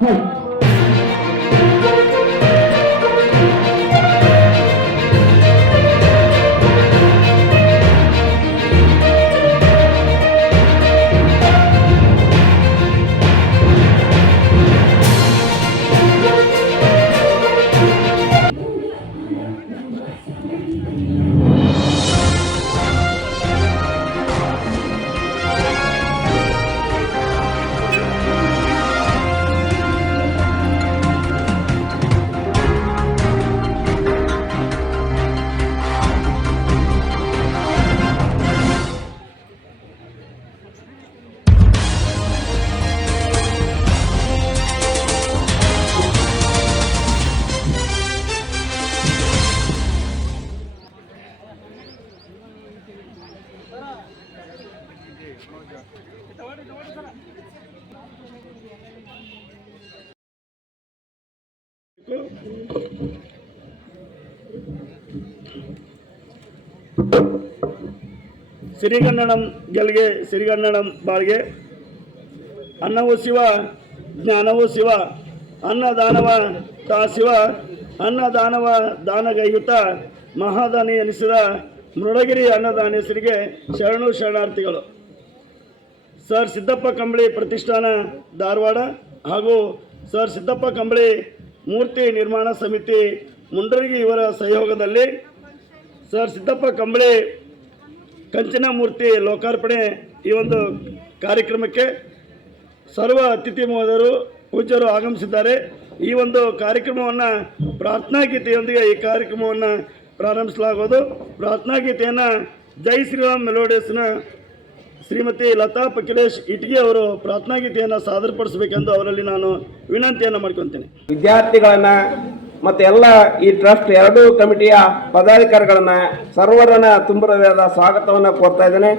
も。ಸಿರಿಗನ್ನಡಂ ಗೆಲ್ಗೆ ಸಿರಿಗನ್ನಡಂ ಬಾಳ್ಗೆ. ಅನ್ನವೂ ಶಿವ, ಜ್ಞಾನವೂ ಶಿವ. ಅನ್ನದಾನವ ತಾ ಶಿವ, ಅನ್ನದಾನವ ದಾನಗೈಯುತ. ಮಹಾದಾನಿ ಎನಿಸಿದ ಮೃಡಗಿರಿ ಅನ್ನದಾನ ಹೆಸರಿಗೆ ಶರಣು ಶರಣಾರ್ಥಿಗಳು. ಸರ್ ಸಿದ್ದಪ್ಪ ಕಂಬಳಿ ಪ್ರತಿಷ್ಠಾನ ಧಾರವಾಡ ಹಾಗೂ ಸರ್ ಸಿದ್ದಪ್ಪ ಕಂಬಳಿ ಮೂರ್ತಿ ನಿರ್ಮಾಣ ಸಮಿತಿ ಮುಂಡರಿಗೆ ಇವರ ಸಹಯೋಗದಲ್ಲಿ ಸರ್ ಸಿದ್ದಪ್ಪ ಕಂಬಳಿ ಕಂಚಿನ ಮೂರ್ತಿ ಲೋಕಾರ್ಪಣೆ ಈ ಒಂದು ಕಾರ್ಯಕ್ರಮಕ್ಕೆ ಸರ್ವ ಅತಿಥಿ ಮಹೋದರು ಪೂಜ್ಯರು ಆಗಮಿಸಿದ್ದಾರೆ. ಈ ಒಂದು ಕಾರ್ಯಕ್ರಮವನ್ನು ಪ್ರಾರ್ಥನಾ ಗೀತೆಯೊಂದಿಗೆ ಈ ಕಾರ್ಯಕ್ರಮವನ್ನು ಪ್ರಾರಂಭಿಸಲಾಗುವುದು. ಪ್ರಾರ್ಥನಾ ಗೀತೆಯನ್ನು ಜೈ ಶ್ರೀರಾಮ್ ಮೆಲೋಡಿಯಸ್ನ ಶ್ರೀಮತಿ ಲತಾ ಪಕಿಲೇಶ್ ಇಟ್ಗಿ ಅವರು ಪ್ರಾರ್ಥನಾ ಗೀತೆಯನ್ನು ಸಾದರಪಡಿಸಬೇಕೆಂದು ಅವರಲ್ಲಿ ನಾನು ವಿನಂತಿಯನ್ನು ಮಾಡ್ಕೊತೇನೆ. ವಿದ್ಯಾರ್ಥಿಗಳನ್ನ ಮತ್ತು ಎಲ್ಲ ಈ ಟ್ರಸ್ಟ್ ಎರಡೂ ಕಮಿಟಿಯ ಪದಾಧಿಕಾರಿಗಳನ್ನ ಸರ್ವರನ್ನ ತುಂಬರದ ಸ್ವಾಗತವನ್ನು ಕೋರ್ತಾ ಇದ್ದೇನೆ.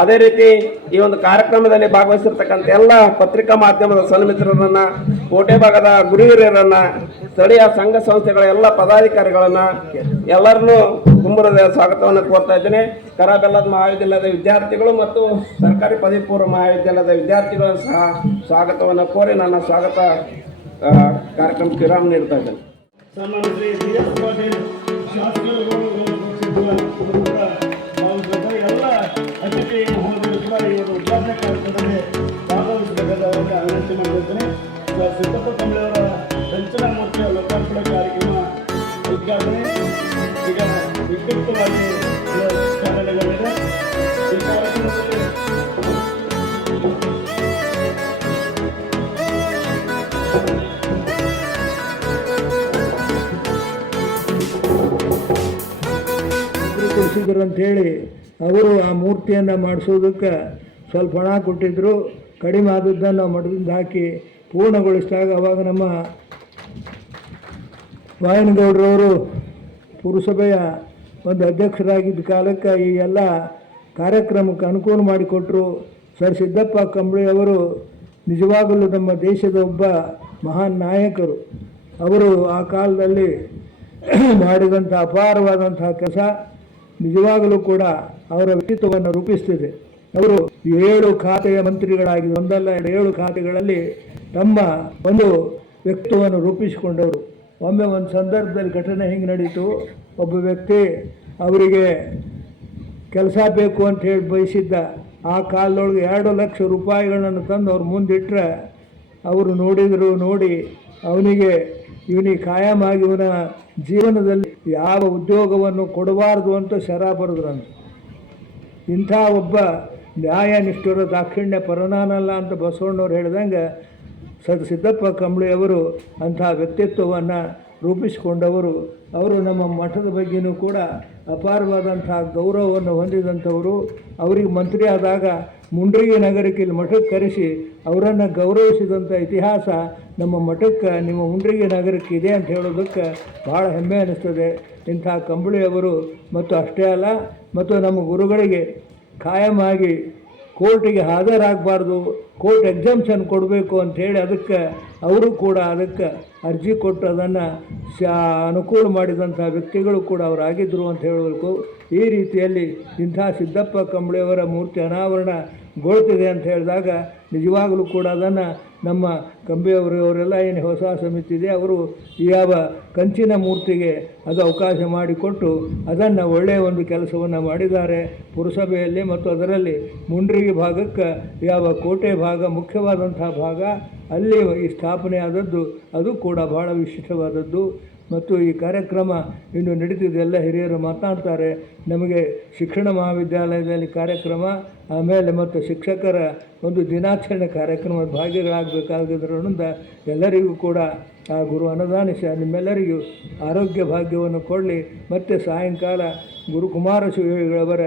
ಅದೇ ರೀತಿ ಈ ಒಂದು ಕಾರ್ಯಕ್ರಮದಲ್ಲಿ ಭಾಗವಹಿಸಿರ್ತಕ್ಕಂಥ ಎಲ್ಲ ಪತ್ರಿಕಾ ಮಾಧ್ಯಮದ ಸನ್ಮಿತ್ರರನ್ನ, ಕೋಟೆ ಭಾಗದ ಗುರುಹಿರಿಯರನ್ನ ಸ್ಥಳೀಯ ಸಂಘ ಸಂಸ್ಥೆಗಳ ಎಲ್ಲ ಪದಾಧಿಕಾರಿಗಳನ್ನ ಎಲ್ಲರನ್ನೂ ತುಂಬರದ ಸ್ವಾಗತವನ್ನು ಕೋರ್ತಾ ಇದ್ದೇನೆ. ಕರಾಬೆಲ್ಲದ ಮಹಾವಿದ್ಯಾಲಯದ ವಿದ್ಯಾರ್ಥಿಗಳು ಮತ್ತು ಸರ್ಕಾರಿ ಪದವಿ ಪೂರ್ವ ಮಹಾವಿದ್ಯಾಲಯದ ವಿದ್ಯಾರ್ಥಿಗಳನ್ನು ಸಹ ಸ್ವಾಗತವನ್ನು ಕೋರಿ ನನ್ನ ಸ್ವಾಗತ ಕಾರ್ಯಕ್ರಮ ವಿರಾಮ ನೀಡ್ತಾ ಇದ್ದೇನೆ. ಶ್ರೀ ಶಾಸಕರು ಅತಿಥಿ ಮಹೋದಯರು ಕೂಡ ಈ ಒಂದು ಉದ್ಘಾಟನಾ ಕಾರ್ಯಕ್ರಮದಲ್ಲಿ ಭಾಗವಹಿಸಬೇಕಾದ ಅವರಿಗೆ ವಿನಂತಿ ಮಾಡಿದ್ದೇನೆ ಸರ್ ಸಿದ್ದಪ್ಪ ಕಂಬಳಿಯವರ ಕಂಚನ ಮೂರ್ತಿಯ ಲೋಕಾರ್ಪಣೆ ಕಾರ್ಯಕ್ರಮ ಉದ್ಘಾಟನೆ ಈಗ ವಿದ್ಯುಕ್ತವಾಗಿ ಚಾಲನೆಗೊಂಡಿದೆ ಈ ಕಾರ್ಯಕ್ರಮದಲ್ಲಿ ಕೊಡಿಸಿದ್ರು ಅಂಥೇಳಿ ಅವರು ಆ ಮೂರ್ತಿಯನ್ನು ಮಾಡಿಸೋದಕ್ಕೆ ಸ್ವಲ್ಪ ಹಣ ಕೊಟ್ಟಿದ್ದರು ಕಡಿಮೆ ಆದದ್ದನ್ನು ಮಠದಿಂದ ಹಾಕಿ ಪೂರ್ಣಗೊಳಿಸಿದಾಗ ಅವಾಗ ನಮ್ಮ ವಾಯನಗೌಡರವರು ಪುರಸಭೆಯ ಒಂದು ಅಧ್ಯಕ್ಷರಾಗಿದ್ದ ಕಾಲಕ್ಕೆ ಈ ಎಲ್ಲ ಕಾರ್ಯಕ್ರಮಕ್ಕೆ ಅನುಕೂಲ ಮಾಡಿಕೊಟ್ಟರು ಸರ್ ಸಿದ್ದಪ್ಪ ಕಂಬಳಿ ಅವರು ನಿಜವಾಗಲೂ ನಮ್ಮ ದೇಶದ ಒಬ್ಬ ಮಹಾನ್ ನಾಯಕರು. ಅವರು ಆ ಕಾಲದಲ್ಲಿ ಮಾಡಿದಂಥ ಅಪಾರವಾದಂತಹ ಕೆಲಸ. ನಿಜವಾಗಲೂ ಕೂಡ ಅವರ ವ್ಯಕ್ತಿತ್ವವನ್ನು ರೂಪಿಸ್ತಿದೆ. ಅವರು ಏಳು ಖಾತೆಯ ಮಂತ್ರಿಗಳಾಗಿ, ಒಂದಲ್ಲ ಎರಡು ಏಳು ಖಾತೆಗಳಲ್ಲಿ ತಮ್ಮ ಒಂದು ವ್ಯಕ್ತಿತ್ವವನ್ನು ರೂಪಿಸಿಕೊಂಡವರು. ಒಮ್ಮೆ ಒಂದು ಸಂದರ್ಭದಲ್ಲಿ ಘಟನೆ ಹಿಂಗೆ ನಡೀತು? ಒಬ್ಬ ವ್ಯಕ್ತಿ ಅವರಿಗೆ ಕೆಲಸ ಬೇಕು ಅಂತ ಹೇಳಿ ಬಯಸಿದ್ದ ಆ ಕಾಲದೊಳಗೆ ಎರಡು ಲಕ್ಷ ರೂಪಾಯಿಗಳನ್ನು ತಂದು ಅವ್ರ ಮುಂದಿಟ್ಟರೆ ಅವರು ನೋಡಿದರು, ನೋಡಿ ಅವನಿಗೆ ಇವನಿಗೆ ಕಾಯಮಾಗಿ ಇವನ ಜೀವನದಲ್ಲಿ ಯಾವ ಉದ್ಯೋಗವನ್ನು ಕೊಡಬಾರ್ದು ಅಂತ ಶರ ಬರೆದ್ರಂತ. ಇಂಥ ಒಬ್ಬ ನ್ಯಾಯ ನಿಷ್ಠರ ದಾಕ್ಷಿಣ್ಯ ಪರನಾನಲ್ಲ ಅಂತ ಬಸವಣ್ಣವ್ರು ಹೇಳಿದಂಗೆ ಸದ್ ಸಿದ್ದಪ್ಪ ಕಂಬಳಿಯವರು ಅಂಥ ವ್ಯಕ್ತಿತ್ವವನ್ನು ರೂಪಿಸಿಕೊಂಡವರು, ಅವರು ನಮ್ಮ ಮಠದ ಬಗ್ಗೆಯೂ ಕೂಡ ಅಪಾರವಾದಂಥ ಗೌರವವನ್ನು ಹೊಂದಿದಂಥವರು. ಅವರಿಗೆ ಮಂತ್ರಿ ಆದಾಗ ಮುಂಡ್ರಿಗಿ ನಗರಕ್ಕೆ ಇಲ್ಲಿ ಮಠಕ್ಕೆ ಕರೆಸಿ ಅವರನ್ನು ಗೌರವಿಸಿದಂಥ ಇತಿಹಾಸ ನಮ್ಮ ಮಠಕ್ಕೆ, ನಿಮ್ಮ ಉಂಡ್ರಿಗೆ ನಗರಕ್ಕೆ ಇದೆ ಅಂತ ಹೇಳೋದಕ್ಕೆ ಭಾಳ ಹೆಮ್ಮೆ ಅನ್ನಿಸ್ತದೆ ಇಂಥ ಕಂಬಳಿಯವರು ಮತ್ತು ಅಷ್ಟೇ ಅಲ್ಲ, ಮತ್ತು ನಮ್ಮ ಗುರುಗಳಿಗೆ ಖಾಯಮಾಗಿ ಕೋರ್ಟಿಗೆ ಹಾಜರಾಗಬಾರ್ದು, ಕೋರ್ಟ್ ಎಕ್ಸಾಮ್ಷನ್ ಕೊಡಬೇಕು ಅಂಥೇಳಿ ಅದಕ್ಕೆ ಅವರು ಕೂಡ ಅದಕ್ಕೆ ಅರ್ಜಿ ಕೊಟ್ಟು ಅದನ್ನು ಶಾ ಅನುಕೂಲ ಮಾಡಿದಂಥ ವ್ಯಕ್ತಿಗಳು ಕೂಡ ಅವರಾಗಿದ್ದರು ಅಂತ ಹೇಳಬೇಕು ಈ ರೀತಿಯಲ್ಲಿ ಇಂಥ ಸಿದ್ದಪ್ಪ ಕಂಬಳಿಯವರ ಮೂರ್ತಿ ಅನಾವರಣಗೊಳ್ತಿದೆ ಅಂತ ಹೇಳಿದಾಗ ನಿಜವಾಗಲೂ ಕೂಡ ಅದನ್ನು ನಮ್ಮ ಕಂಬಿಯವರು ಅವರೆಲ್ಲ ಏನು ಹೊಸ ಸಮಿತಿ ಇದೆ, ಅವರು ಯಾವ ಕಂಚಿನ ಮೂರ್ತಿಗೆ ಅದು ಅವಕಾಶ ಮಾಡಿಕೊಟ್ಟು ಅದನ್ನು ಒಳ್ಳೆಯ ಒಂದು ಕೆಲಸವನ್ನು ಮಾಡಿದ್ದಾರೆ. ಪುರಸಭೆಯಲ್ಲಿ ಮತ್ತು ಅದರಲ್ಲಿ ಮುಂಡ್ರಿಗಿ ಭಾಗಕ್ಕೆ ಯಾವ ಕೋಟೆ ಭಾಗ ಮುಖ್ಯವಾದಂಥ ಭಾಗ, ಅಲ್ಲಿ ಈ ಸ್ಥಾಪನೆ ಆದದ್ದು ಅದು ಕೂಡ ಬಹಳ ವಿಶಿಷ್ಟವಾದದ್ದು. ಮತ್ತು ಈ ಕಾರ್ಯಕ್ರಮ ಇನ್ನು ನಡೀತಿದೆ, ಎಲ್ಲ ಹಿರಿಯರು ಮಾತನಾಡ್ತಾರೆ. ನಮಗೆ ಶಿಕ್ಷಣ ಮಹಾವಿದ್ಯಾಲಯದಲ್ಲಿ ಕಾರ್ಯಕ್ರಮ, ಆಮೇಲೆ ಮತ್ತು ಶಿಕ್ಷಕರ ಒಂದು ದಿನಾಚರಣೆ ಕಾರ್ಯಕ್ರಮದ ಭಾಗಿಗಳಾಗಬೇಕಾಗಿದ್ದರಿಂದ ಎಲ್ಲರಿಗೂ ಕೂಡ ಆ ಗುರು ಅನುದಾನಿಸಿ ನಿಮ್ಮೆಲ್ಲರಿಗೂ ಆರೋಗ್ಯ ಭಾಗ್ಯವನ್ನು ಕೊಡಲಿ. ಮತ್ತು ಸಾಯಂಕಾಲ ಗುರುಕುಮಾರ ಶಿವಗಳವರ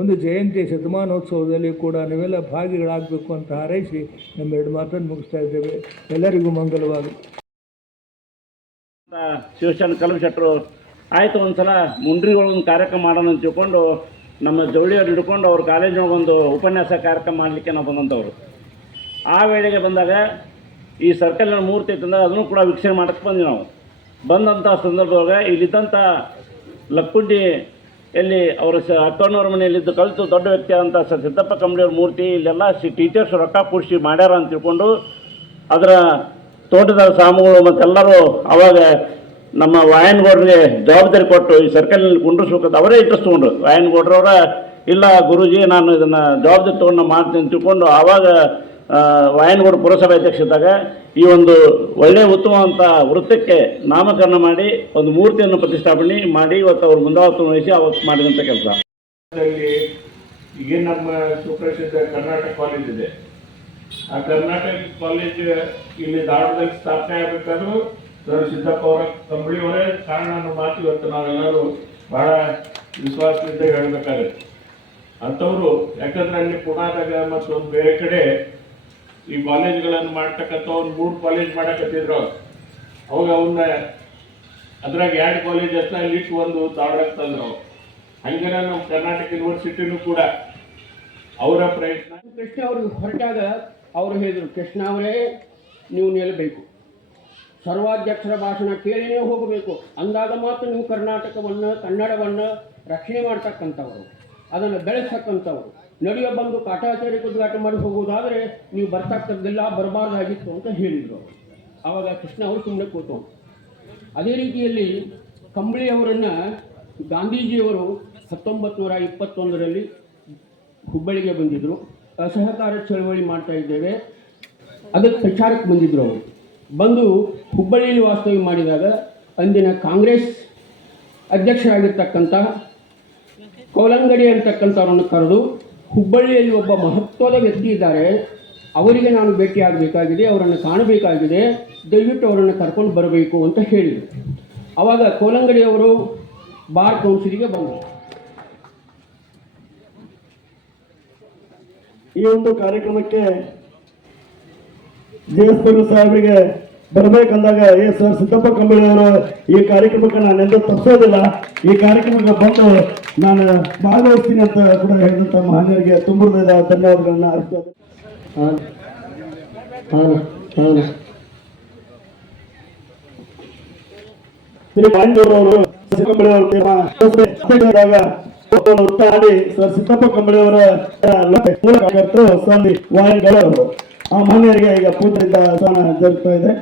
ಒಂದು ಜಯಂತಿ ಶತಮಾನೋತ್ಸವದಲ್ಲಿ ಕೂಡ ನೀವೆಲ್ಲ ಭಾಗಿಗಳಾಗಬೇಕು ಅಂತ ಹಾರೈಸಿ ನಮ್ಮೆರಡು ಮಾತನ್ನು ಮುಗಿಸ್ತಾ ಇದ್ದೇವೆ. ಎಲ್ಲರಿಗೂ ಮಂಗಲವಾಗಲಿ. ಶಿವಶರಣ ಕಲ್ಮಶೆಟ್ಟರು ಆಯಿತು ಒಂದು ಸಲ ಮುಂಡ್ರಿಗಳೊಂದು ಕಾರ್ಯಕ್ರಮ ಮಾಡೋಣ ಅಂತ ತಿಳ್ಕೊಂಡು ನಮ್ಮ ಜವಳಿಯವ್ರು ಹಿಡ್ಕೊಂಡು ಅವ್ರ ಕಾಲೇಜಿನೊಳಗೆ ಒಂದು ಉಪನ್ಯಾಸ ಕಾರ್ಯಕ್ರಮ ಮಾಡಲಿಕ್ಕೆ ನಾವು ಬಂದಂಥವ್ರು. ಆ ವೇಳೆಗೆ ಬಂದಾಗ ಈ ಸರ್ಕಲ್ನ ಮೂರ್ತಿ ತಂದಾಗ ಅದನ್ನು ಕೂಡ ವೀಕ್ಷಣೆ ಮಾಡೋಕ್ಕೆ ಬಂದ್ವಿ ನಾವು. ಬಂದಂಥ ಸಂದರ್ಭದೊಳಗೆ ಇಲ್ಲಿದ್ದಂಥ ಲಕ್ಕುಂಡಿ ಎಲ್ಲಿ ಅವರ ಸ ಅಕ್ಕನವ್ರ ಮನೆಯಲ್ಲಿದ್ದು ಕಲಿತು ದೊಡ್ಡ ವ್ಯಕ್ತಿ ಆದಂಥ ಸ ಸಿದ್ದಪ್ಪ ಕಂಬಳಿಯವ್ರ ಮೂರ್ತಿ, ಇಲ್ಲೆಲ್ಲ ಟೀಚರ್ಸ್ ರೊಕ್ಕ ಕೂಡಿಸಿ ಮಾಡ್ಯಾರ ಅಂತ ತಿಳ್ಕೊಂಡು ಅದರ ತೋಟದ ಸಾಮುಗಳು ಮತ್ತೆಲ್ಲರೂ ಅವಾಗ ನಮ್ಮ ವಾಯನಗೌಡರಿಗೆ ಜವಾಬ್ದಾರಿ ಕೊಟ್ಟು ಈ ಸರ್ಕಲ್ನಲ್ಲಿ ಕುಂಡ್ರಿಸ್ಬೇಕಂತ ಅವರೇ ಇಂಟ್ರೆಸ್ಟ್ ತೊಗೊಂಡ್ರು ವಾಯನಗೌಡ್ರವರ, ಇಲ್ಲ ಗುರುಜಿ ನಾನು ಇದನ್ನು ಜವಾಬ್ದಾರಿ ತೊಗೊಂಡು ಮಾಡ್ತೀನಿ ತಿಳ್ಕೊಂಡು ಆವಾಗ ವಾಯನಗೌಡ ಪುರಸಭೆ ಅಧ್ಯಕ್ಷದಾಗ ಈ ಒಂದು ಒಳ್ಳೆಯ ಉತ್ತಮವಂಥ ವೃತ್ತಕ್ಕೆ ನಾಮಕರಣ ಮಾಡಿ, ಒಂದು ಮೂರ್ತಿಯನ್ನು ಪ್ರತಿಷ್ಠಾಪನೆ ಮಾಡಿ ಇವತ್ತು ಅವರು ಮುಂದಾವತ್ತು ವಹಿಸಿ ಅವತ್ತು ಮಾಡಿದಂಥ ಕೆಲಸ. ಈಗ ನಮ್ಮ ಸುಪ್ರಸಿದ್ಧ ಕರ್ನಾಟಕ ಕಾಲೇಜ್ ಇದೆ ಆ ಕರ್ನಾಟಕ ಕಾಲೇಜ್ ಇಲ್ಲಿ ಧಾರವಾಡದಲ್ಲಿ ಸ್ಥಾಪನೆ ಆಗಬೇಕಾದ್ರೂ ಸಿದ್ದಪ್ಪ ಅವರ ಕಂಬಳಿಯವರೇ ಕಾರಣ ಅನ್ನೋ ಮಾತು ಇವತ್ತು ನಾವೆಲ್ಲರೂ ಬಹಳ ವಿಶ್ವಾಸದಿಂದ ಹೇಳಬೇಕಾಗತ್ತೆ ಅಂಥವ್ರು, ಯಾಕಂದ್ರೆ ಅಲ್ಲಿ ಪುಣಾದಾಗ ಮತ್ತು ಒಂದು ಬೇರೆ ಕಡೆ ಈ ಕಾಲೇಜ್ಗಳನ್ನು ಮಾಡ್ತಕ್ಕಂಥ ಒಂದು ಮೂರು ಕಾಲೇಜ್ ಮಾಡಕತ್ತಿದ್ರು ಅವ್ರು. ಅವಾಗ ಅವನ್ನ ಅದ್ರಾಗ ಎರಡು ಕಾಲೇಜ್ ಅಷ್ಟ, ಅಲ್ಲಿ ಒಂದು ಧಾರವಾಡಕ್ಕೆ ತಂದ್ರು ಅವ್ರು. ನಮ್ಮ ಕರ್ನಾಟಕ ಯೂನಿವರ್ಸಿಟಿನೂ ಕೂಡ ಅವರ ಪ್ರಯತ್ನ ಕೃಷ್ಣ ಅವರು ಹೊರಟಾಗ ಅವರು ಹೇಳಿದರು, ಕೃಷ್ಣ ಅವರೇ, ನೀವು ನಿಲ್ಲಬೇಕು. ಸರ್ವಾಧ್ಯಕ್ಷರ ಭಾಷಣ ಕೇಳಿನೇ ಹೋಗಬೇಕು. ಅಂದಾಗ ಮಾತ್ರ ನೀವು ಕರ್ನಾಟಕವನ್ನು, ಕನ್ನಡವನ್ನು ರಕ್ಷಣೆ ಮಾಡ್ತಕ್ಕಂಥವರು, ಅದನ್ನು ಬೆಳೆಸ್ತಕ್ಕಂಥವ್ರು. ನಡೆಯೋ ಬಂದು ಕಾಟಾಚಾರಿ ಉದ್ಘಾಟನೆ ಮಾಡಿ ಹೋಗುವುದಾದರೆ ನೀವು ಬರ್ತಕ್ಕದ್ದೆಲ್ಲ, ಬರಬಾರ್ದಾಗಿತ್ತು ಅಂತ ಹೇಳಿದರು ಆವಾಗ ಕೃಷ್ಣ ಅವರು ಸುಮ್ಮನೆ ಕೂತು ಅದೇ ರೀತಿಯಲ್ಲಿ ಕಂಬಳಿಯವರನ್ನು ಗಾಂಧೀಜಿಯವರು ಹತ್ತೊಂಬತ್ತು ನೂರ ಇಪ್ಪತ್ತೊಂದರಲ್ಲಿ ಹುಬ್ಬಳ್ಳಿಗೆ ಬಂದಿದ್ದರು ಅಸಹಕಾರ ಚಳವಳಿ ಮಾಡ್ತಾ ಇದ್ದೇವೆ. ಅದಕ್ಕೆ ಪ್ರಚಾರಕ್ಕೆ ಬಂದಿದ್ದರು ಅವರು. ಬಂದು ಹುಬ್ಬಳ್ಳಿಯಲ್ಲಿ ವಾಸ್ತವ್ಯ ಮಾಡಿದಾಗ ಅಂದಿನ ಕಾಂಗ್ರೆಸ್ ಅಧ್ಯಕ್ಷರಾಗಿರ್ತಕ್ಕಂಥ ಕೋಲಂಗಡಿ ಅಂತಕ್ಕಂಥವ್ರನ್ನು ಕರೆದು ಹುಬ್ಬಳ್ಳಿಯಲ್ಲಿ ಒಬ್ಬ ಮಹತ್ವದ ವ್ಯಕ್ತಿ ಇದ್ದಾರೆ. ಅವರಿಗೆ ನಾನು ಭೇಟಿಯಾಗಬೇಕಾಗಿದೆ, ಅವರನ್ನು ಕಾಣಬೇಕಾಗಿದೆ. ದಯವಿಟ್ಟು ಅವರನ್ನು ಕರ್ಕೊಂಡು ಬರಬೇಕು ಅಂತ ಹೇಳಿದರು. ಆವಾಗ ಕೋಲಂಗಡಿಯವರು ಬಾರ್ ಕೌನ್ಸಿಲಿಗೆ ಬಂದರು. ಈ ಒಂದು ಕಾರ್ಯಕ್ರಮಕ್ಕೆ ದೇವಸ್ಥಾನ ಸಾಹೇಬರಿಗೆ ಬರಬೇಕಂದಾಗ, ಏ ಸರ್, ಸಿದ್ದಪ್ಪ ಕಂಬಳಿಯವರು ಈ ಕಾರ್ಯಕ್ರಮಕ್ಕೆ ನಾನು ಎಂದೂ ತಪ್ಪಿಸೋದಿಲ್ಲ ಈ ಕಾರ್ಯಕ್ರಮಕ್ಕೆ ಬಂದು ನಾನು ಭಾಗವಹಿಸ್ತೀನಿ ಅಂತ ಕೂಡ ಹೇಳಿದಂಥ ಮಹನೀಯರಿಗೆ ತುಂಬ ಹೃದಯದ ಧನ್ಯವಾದಗಳನ್ನ ಅರ್ಪಿಸ್ತಾ ಶ್ರೀ ಪಾಂಡವರು ಅವರು ಉತ್ತಾಡಿ ಸರ್ ಸಿದ್ದಪ್ಪ ಕಂಬಳಿ ಅವರ ಮೂಲ ಕಾರ್ಯಕರ್ತರು, ಸ್ವಾಮಿ ಅವರು ಆ ಮಹನೀಯರಿಗೆ ಈಗ ಪೂಜೆಯಿಂದ ಸ್ಥಾನ ಜರುಗ್ತಾ ಇದೆ.